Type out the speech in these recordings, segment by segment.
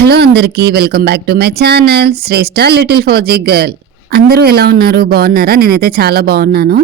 Hello అందరికీ welcome back to my channel Shreshtha little Fauji girl. అందరూ ఎలా ఉన్నారు? బాగున్నారా? నేనైతే చాలా బాగున్నాను.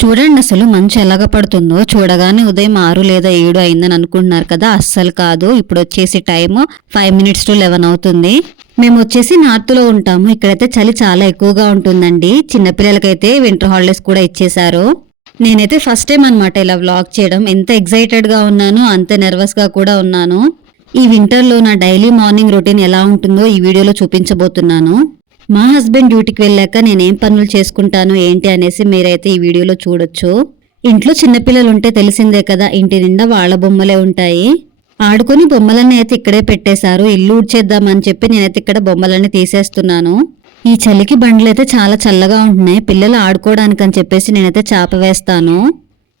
చూడండి అసలు మంచు ఎలాగ పడుతుందో. చూడగానే ఉదయం 6 లేదా 7 అయిందని అనుకుంటున్నారు కదా, అస్సలు కాదు. ఇప్పుడు వచ్చేసి టైము 5 minutes to 11 అవుతుంది. మేము వచ్చేసి నార్త్ లో ఉంటాము. ఇక్కడైతే చలి చాలా ఎక్కువగా ఉంటుందండి. చిన్నపిల్లలకైతే వింటర్ హాలిడేస్ కూడా ఇచ్చేశారు. నేనైతే ఫస్ట్ టైం అనమాట ఇలా వ్లాగ్ చేయడం. ఎంత ఎక్సైటెడ్ గా ఉన్నానో అంతే నర్వస్ గా కూడా ఉన్నాను. ఈ వింటర్లో నా డైలీ మార్నింగ్ రొటీన్ ఎలా ఉంటుందో ఈ వీడియోలో చూపించబోతున్నాను. మా హస్బెండ్ డ్యూటీకి వెళ్ళాక నేనేం పనులు చేసుకుంటాను ఏంటి అనేసి మీరైతే ఈ వీడియోలో చూడొచ్చు. ఇంట్లో చిన్నపిల్లలు ఉంటే తెలిసిందే కదా, ఇంటి నిండా వాళ్ళ బొమ్మలే ఉంటాయి. ఆడుకొని బొమ్మలన్నీ అయితే ఇక్కడే పెట్టేశారు. ఇల్లు ఊడ్చేద్దామని చెప్పి నేనైతే ఇక్కడ బొమ్మలన్నీ తీసేస్తున్నాను. ఈ చలికి బండ్లు అయితే చాలా చల్లగా ఉంటున్నాయి. పిల్లలు ఆడుకోవడానికి అని చెప్పేసి నేనైతే చాప వేస్తాను.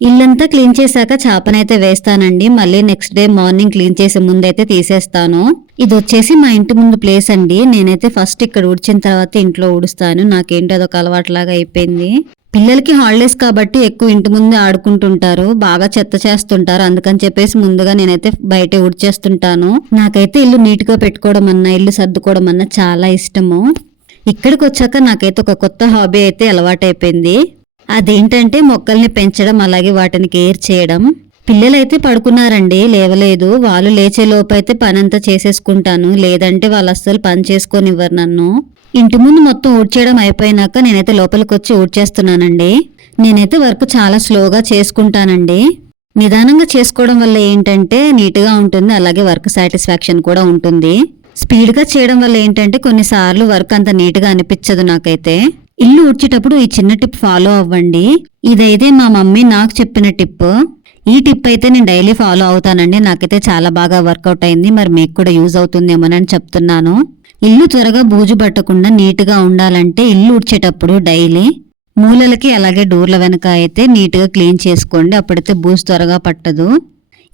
ఇల్లంతా క్లీన్ చేశాక చాపనైతే వేస్తానండి. మళ్ళీ నెక్స్ట్ డే మార్నింగ్ క్లీన్ చేసే ముందైతే తీసేస్తాను. ఇది వచ్చేసి మా ఇంటి ముందు ప్లేస్ అండి. నేనైతే ఫస్ట్ ఇక్కడ ఊడ్చిన తర్వాత ఇంట్లో ఊడుస్తాను. నాకేంటో అదొక అలవాటులాగా అయిపోయింది. పిల్లలకి హాలిడేస్ కాబట్టి ఎక్కువ ఇంటి ముందే ఆడుకుంటుంటారు, బాగా చెత్త చేస్తుంటారు. అందుకని చెప్పేసి ముందుగా నేనైతే బయట ఊడ్చేస్తుంటాను. నాకైతే ఇల్లు నీట్ గా పెట్టుకోవడం అన్నా, ఇల్లు సర్దుకోవడం అన్నా చాలా ఇష్టము. ఇక్కడికి వచ్చాక నాకైతే ఒక కొత్త హాబీ అయితే అలవాటైపోయింది. అదేంటంటే మొక్కల్ని పెంచడం, అలాగే వాటిని కేర్ చేయడం. పిల్లలైతే పడుకున్నారండి, లేవలేదు. వాళ్ళు లేచే లోపైతే పనంతా చేసేసుకుంటాను. లేదంటే వాళ్ళు అస్సలు పని చేసుకొనివ్వరు నన్ను. ఇంటి ముందు మొత్తం ఊడ్చేయడం అయిపోయినాక నేనైతే లోపలికి వచ్చి ఊడ్చేస్తున్నానండి. నేనైతే వర్క్ చాలా స్లోగా చేసుకుంటానండి. నిదానంగా చేసుకోవడం వల్ల ఏంటంటే నీట్గా ఉంటుంది, అలాగే వర్క్ సాటిస్ఫాక్షన్ కూడా ఉంటుంది. స్పీడ్గా చేయడం వల్ల ఏంటంటే కొన్నిసార్లు వర్క్ అంత నీట్గా అనిపించదు నాకైతే. ఇల్లు ఊడ్చేటప్పుడు ఈ చిన్న టిప్ ఫాలో అవ్వండి. ఇదైతే మా మమ్మీ నాకు చెప్పిన టిప్. ఈ టిప్ అయితే నేను డైలీ ఫాలో అవుతానండి. నాకైతే చాలా బాగా వర్కౌట్ అయింది. మరి మీకు కూడా యూజ్ అవుతుందేమోనని చెప్తున్నాను. ఇల్లు త్వరగా బూజు పట్టకుండా నీట్గా ఉండాలంటే ఇల్లు ఊడ్చేటప్పుడు డైలీ మూలలకి అలాగే డోర్ల వెనక అయితే నీట్గా క్లీన్ చేసుకోండి. అప్పుడైతే బూజు త్వరగా పట్టదు.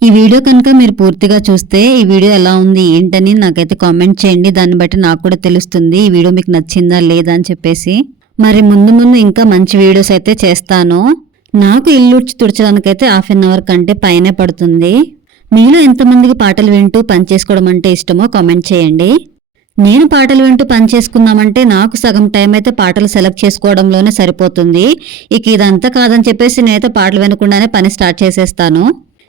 ఈ వీడియో కనుక మీరు పూర్తిగా చూస్తే ఈ వీడియో ఎలా ఉంది ఏంటని నాకైతే కామెంట్ చేయండి. దాన్ని బట్టి నాకు కూడా తెలుస్తుంది ఈ వీడియో మీకు నచ్చిందా లేదా అని చెప్పేసి. మరి ముందు ముందు ఇంకా మంచి వీడియోస్ అయితే చేస్తాను. నాకు ఇల్లు తుడచడానికైతే 1/2 hour కంటే పైనే పడుతుంది. మీలో ఎంతమందికి పాటలు వింటూ పని చేసుకోవడం అంటే ఇష్టమో కామెంట్ చేయండి. నేను పాటలు వింటూ పని చేసుకుందామంటే నాకు సగం టైం అయితే పాటలు సెలెక్ట్ చేసుకోవడంలోనే సరిపోతుంది. ఇక ఇదంతా కాదని చెప్పేసి నేనైతే పాటలు వినకుండానే పని స్టార్ట్ చేసేస్తాను.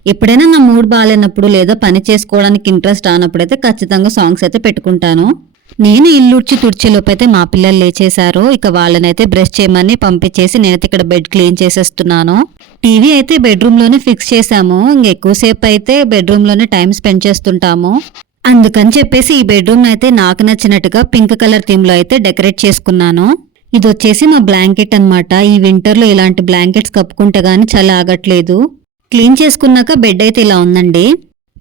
ఎప్పుడైనా నా మూడ్ బాగాలేనప్పుడు లేదా పని చేసుకోవడానికి ఇంట్రెస్ట్ రానప్పుడైతే ఖచ్చితంగా సాంగ్స్ అయితే పెట్టుకుంటాను. నేను ఇల్లు తుడిచేలోపైతే మా పిల్లలు లేచేశారు. ఇక వాళ్ళనైతే బ్రష్ చేయమని పంపించేసి నేనైతే ఇక్కడ బెడ్ క్లీన్ చేసేస్తున్నాను. టీవీ అయితే బెడ్రూమ్ లోనే ఫిక్స్ చేశాము. ఎక్కువసేపు అయితే బెడ్రూమ్ లోనే టైం స్పెండ్ చేస్తుంటాము. అందుకని చెప్పేసి ఈ బెడ్రూమ్ అయితే నాకు నచ్చినట్టుగా పింక్ కలర్ థీమ్ లో అయితే డెకరేట్ చేసుకున్నాను. ఇది వచ్చేసి మా బ్లాంకెట్ అన్నమాట. ఈ వింటర్ లో ఇలాంటి బ్లాంకెట్స్ కప్పుకుంటే గానీ చలి ఆగట్లేదు. క్లీన్ చేసుకున్నాక బెడ్ అయితే ఇలా ఉందండి.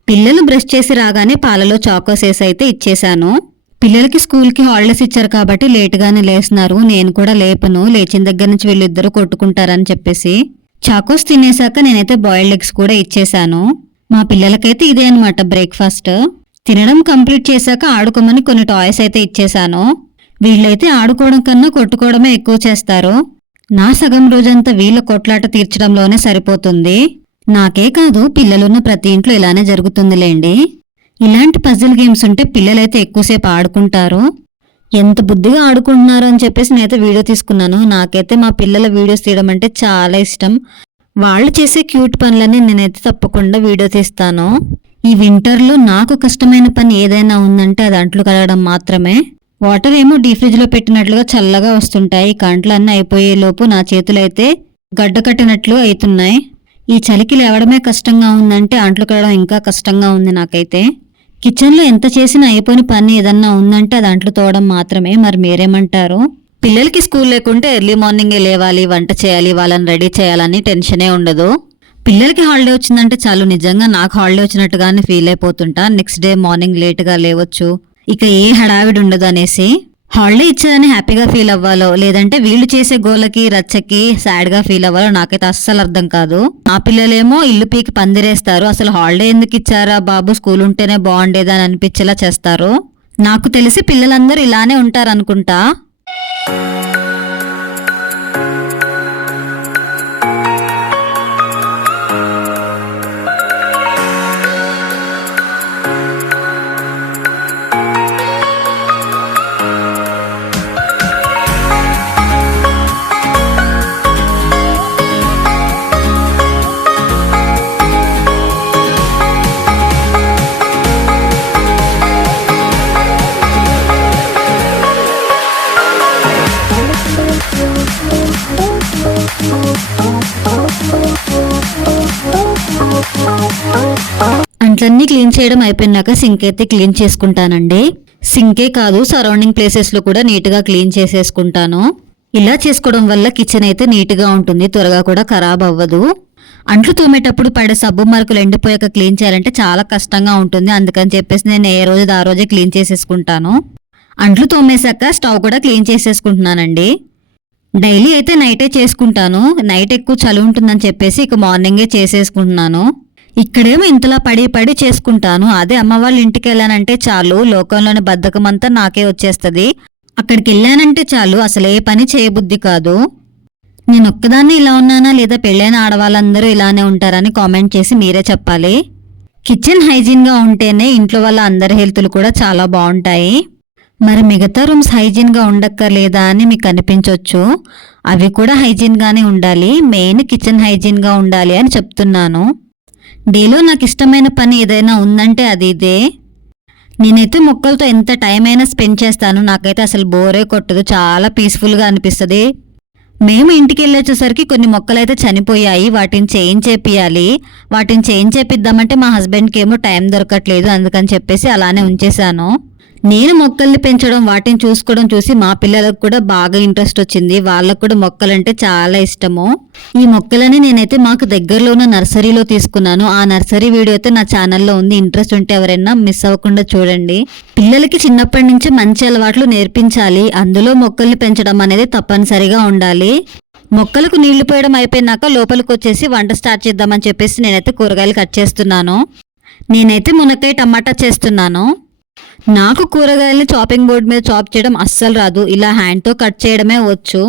పిల్లలు బ్రష్ చేసి రాగానే పాలలో చాకోస్ వేసి అయితే ఇచ్చేశాను. పిల్లలకి స్కూల్కి హాలిడేస్ ఇచ్చారు కాబట్టి లేటుగానే లేస్తున్నారు. నేను కూడా లేపను, లేచిన దగ్గర నుంచి వీళ్ళిద్దరూ కొట్టుకుంటారని చెప్పేసి చాకోస్ తినేశాక నేనైతే బాయిల్డ్ ఎగ్స్ కూడా ఇచ్చేశాను. మా పిల్లలకైతే ఇదే అనమాట బ్రేక్ఫాస్ట్. తినడం కంప్లీట్ చేశాక ఆడుకోమని కొన్ని టాయ్స్ అయితే ఇచ్చేశాను. వీళ్ళైతే ఆడుకోవడం కన్నా కొట్టుకోవడమే ఎక్కువ చేస్తారు. నా సగం రోజంతా వీళ్ళ కొట్లాట తీర్చడంలోనే సరిపోతుంది. నాకే కాదు, పిల్లలున్న ప్రతి ఇంట్లో ఇలానే జరుగుతుందిలేండి. ఇలాంటి పజిల్ గేమ్స్ ఉంటే పిల్లలైతే ఎక్కువసేపు ఆడుకుంటారు. ఎంత బుద్ధిగా ఆడుకుంటున్నారు అని చెప్పేసి నేనైతే వీడియో తీసుకున్నాను. నాకైతే మా పిల్లల వీడియోస్ తీయడం అంటే చాలా ఇష్టం. వాళ్ళు చేసే క్యూట్ పనులన్నీ నేనైతే తప్పకుండా వీడియో తీస్తాను. ఈ వింటర్లో నాకు కష్టమైన పని ఏదైనా ఉందంటే అది అంట్లు కడగడం మాత్రమే. వాటర్ ఏమో డీ ఫ్రిడ్జ్ లో పెట్టినట్లుగా చల్లగా వస్తుంటాయి. కంట్లు అన్నీ అయిపోయేలోపు నా చేతులైతే గడ్డ కట్టినట్లు అవుతున్నాయి. ఈ చలికి లేవడమే కష్టంగా ఉందంటే అంట్లు కడగడం ఇంకా కష్టంగా ఉంది నాకైతే. కిచెన్లో ఎంత చేసినా అయిపోయిన పని ఏదన్నా ఉందంటే అది అంట్లు తోవడం మాత్రమే. మరి మీరేమంటారు? పిల్లలకి స్కూల్ లేకుంటే ఎర్లీ మార్నింగే లేవాలి, వంట చేయాలి, వాళ్ళని రెడీ చేయాలని టెన్షనే ఉండదు. పిల్లలకి హాలిడే వచ్చిందంటే చాలు, నిజంగా నాకు హాలిడే వచ్చినట్టుగానే ఫీల్ అయిపోతుంటా. నెక్స్ట్ డే మార్నింగ్ లేటుగా లేవచ్చు, ఇక ఏ హడావిడి ఉండదు అనేసి. హాలిడే ఇచ్చేదని హ్యాపీగా ఫీల్ అవ్వాలో లేదంటే వీళ్ళు చేసే గోలకి రచ్చకి సాడ్ గా ఫీల్ అవ్వాలో నాకైతే అస్సలు అర్థం కాదు. మా పిల్లలేమో ఇల్లు పీకి పందిరేస్తారు. అసలు హాలిడే ఎందుకు ఇచ్చారా బాబు, స్కూల్ ఉంటేనే బాగుండేది అని అనిపించేలా చేస్తారు. నాకు తెలిసి పిల్లలందరూ ఇలానే ఉంటారనుకుంటా. అంట్లన్నీ క్లీన్ చేయడం అయిపోయినాక సింక్ అయితే క్లీన్ చేసుకుంటానండి. సింకే కాదు, సరౌండింగ్ ప్లేసెస్లో కూడా నీట్గా క్లీన్ చేసేసుకుంటాను. ఇలా చేసుకోవడం వల్ల కిచెన్ అయితే నీట్గా ఉంటుంది, త్వరగా కూడా ఖరాబ్ అవ్వదు. అంట్లు తోమేటప్పుడు పడే సబ్బు మరకలు ఎండిపోయాక క్లీన్ చేయాలంటే చాలా కష్టంగా ఉంటుంది. అందుకని చెప్పేసి నేను ఏ రోజు ఆ రోజే క్లీన్ చేసేసుకుంటాను. అంట్లు తోమేశాక స్టవ్ కూడా క్లీన్ చేసేసుకుంటున్నానండి. డైలీ అయితే నైటే చేసుకుంటాను. నైట్ ఎక్కువ చలి ఉంటుందని చెప్పేసి ఇక మార్నింగే చేసేసుకుంటున్నాను. ఇక్కడేమో ఇంతలా పడి పడి చేసుకుంటాను. అదే అమ్మ వాళ్ళ ఇంటికి వెళ్ళానంటే చాలు, లోకంలోని బద్ధకం అంతా నాకే వచ్చేస్తుంది. అక్కడికి వెళ్ళానంటే చాలు, అసలు ఏ పని చేయబుద్ధి కాదు. నేను ఒక్కదాన్ని ఇలా ఉన్నానా లేదా పెళ్ళైన ఆడవాళ్ళందరూ ఇలానే ఉంటారని కామెంట్ చేసి మీరే చెప్పాలి. కిచెన్ హైజీన్గా ఉంటేనే ఇంట్లో వాళ్ళ అందరి హెల్త్లు కూడా చాలా బాగుంటాయి. మరి మిగతా రూమ్స్ హైజీన్గా ఉండక్కర్లేదా అని మీకు అనిపించవచ్చు. అవి కూడా హైజీన్గానే ఉండాలి, మెయిన్ కిచెన్ హైజీన్గా ఉండాలి అని చెప్తున్నాను. డేలో నాకు ఇష్టమైన పని ఏదైనా ఉందంటే అది ఇదే. నేనైతే మొక్కలతో ఎంత టైం అయినా స్పెండ్ చేస్తాను. నాకైతే అసలు బోరే కొట్టదు, చాలా పీస్ఫుల్గా అనిపిస్తుంది. మేము ఇంటికి వెళ్ళొచ్చేసరికి కొన్ని మొక్కలు అయితే చనిపోయాయి, వాటిని చేంజ్ చేపియాలి. వాటిని చేంజ్ చేపిద్దామంటే మా హస్బెండ్కి ఏమో టైం దొరకట్లేదు, అందుకని చెప్పేసి అలానే ఉంచేశాను. నేను మొక్కల్ని పెంచడం, వాటిని చూసుకోవడం చూసి మా పిల్లలకు కూడా బాగా ఇంట్రెస్ట్ వచ్చింది. వాళ్ళకు కూడా మొక్కలంటే చాలా ఇష్టము. ఈ మొక్కలని నేనైతే మాకు దగ్గరలో ఉన్న నర్సరీలో తీసుకున్నాను. ఆ నర్సరీ వీడియో అయితే నా ఛానల్లో ఉంది, ఇంట్రెస్ట్ ఉంటే ఎవరైనా మిస్ అవ్వకుండా చూడండి. పిల్లలకి చిన్నప్పటి నుంచి మంచి అలవాట్లు నేర్పించాలి, అందులో మొక్కల్ని పెంచడం అనేది తప్పనిసరిగా ఉండాలి. మొక్కలకు నీళ్లు పోయడం అయిపోయినాక లోపలికి వచ్చేసి వంట స్టార్ట్ చేద్దామని చెప్పేసి నేనైతే కూరగాయలు కట్ చేస్తున్నాను. నేనైతే మునక్కాయ టమాటా చేస్తున్నాను. నాకు కూరగాయలని చాపింగ్ బోర్డ్ మీద చాప్ చేయడం అస్సలు రాదు, ఇలా హ్యాండ్తో కట్ చేయడమే వచ్చు.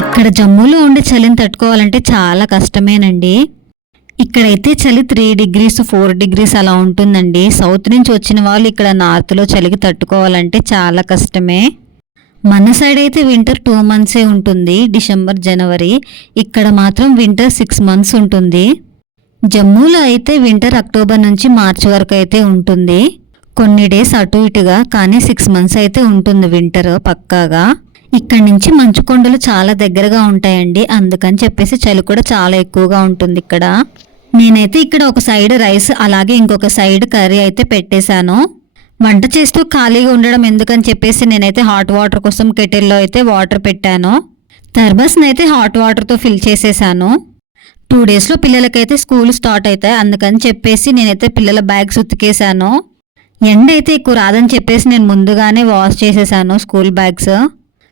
ఇక్కడ జమ్మూలో ఉండే చలిని తట్టుకోవాలంటే చాలా కష్టమేనండి. ఇక్కడైతే చలి 3 degrees 4 degrees అలా ఉంటుందండి. సౌత్ నుంచి వచ్చిన వాళ్ళు ఇక్కడ నార్త్లో చలికి తట్టుకోవాలంటే చాలా కష్టమే. మన సైడ్ అయితే వింటర్ 2 months ఉంటుంది, డిసెంబర్ జనవరి. ఇక్కడ మాత్రం వింటర్ 6 months ఉంటుంది. జమ్మూలో అయితే వింటర్ అక్టోబర్ నుంచి మార్చి వరకు అయితే ఉంటుంది. కొన్ని డేస్ అటు ఇటుగా, కానీ 6 months అయితే ఉంటుంది వింటర్ పక్కాగా. ఇక్కడ నుంచి మంచు కొండలు చాలా దగ్గరగా ఉంటాయండి, అందుకని చెప్పేసి చలి కూడా చాలా ఎక్కువగా ఉంటుంది ఇక్కడ. నేనైతే ఇక్కడ ఒక సైడ్ రైస్ అలాగే ఇంకొక సైడ్ కర్రీ అయితే పెట్టేశాను. వంట చేస్తూ ఖాళీగా ఉండడం ఎందుకని చెప్పేసి నేనైతే హాట్ వాటర్ కోసం కెటిల్లో అయితే వాటర్ పెట్టాను. తర్బస్ని అయితే హాట్ వాటర్తో ఫిల్ చేసేసాను. 2 daysలో పిల్లలకైతే స్కూల్ స్టార్ట్ అవుతాయి, అందుకని చెప్పేసి నేనైతే పిల్లల బ్యాగ్స్ ఉతికేసాను. ఎండ అయితే ఎక్కువ రాదని చెప్పేసి నేను ముందుగానే వాష్ చేసేసాను స్కూల్ బ్యాగ్స్.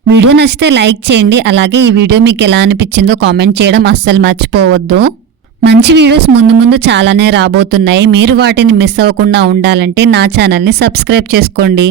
వీడియో నచ్చితే లైక్ చేయండి, అలాగే ఈ వీడియో మీకు ఎలా అనిపించిందో కామెంట్ చేయడం అస్సలు మర్చిపోవద్దు. మంచి వీడియోస్ ముందు ముందు చాలానే రాబోతున్నాయి. మీరు వాటిని మిస్ అవ్వకుండా ఉండాలంటే నా ఛానల్ని సబ్స్క్రైబ్ చేసుకోండి.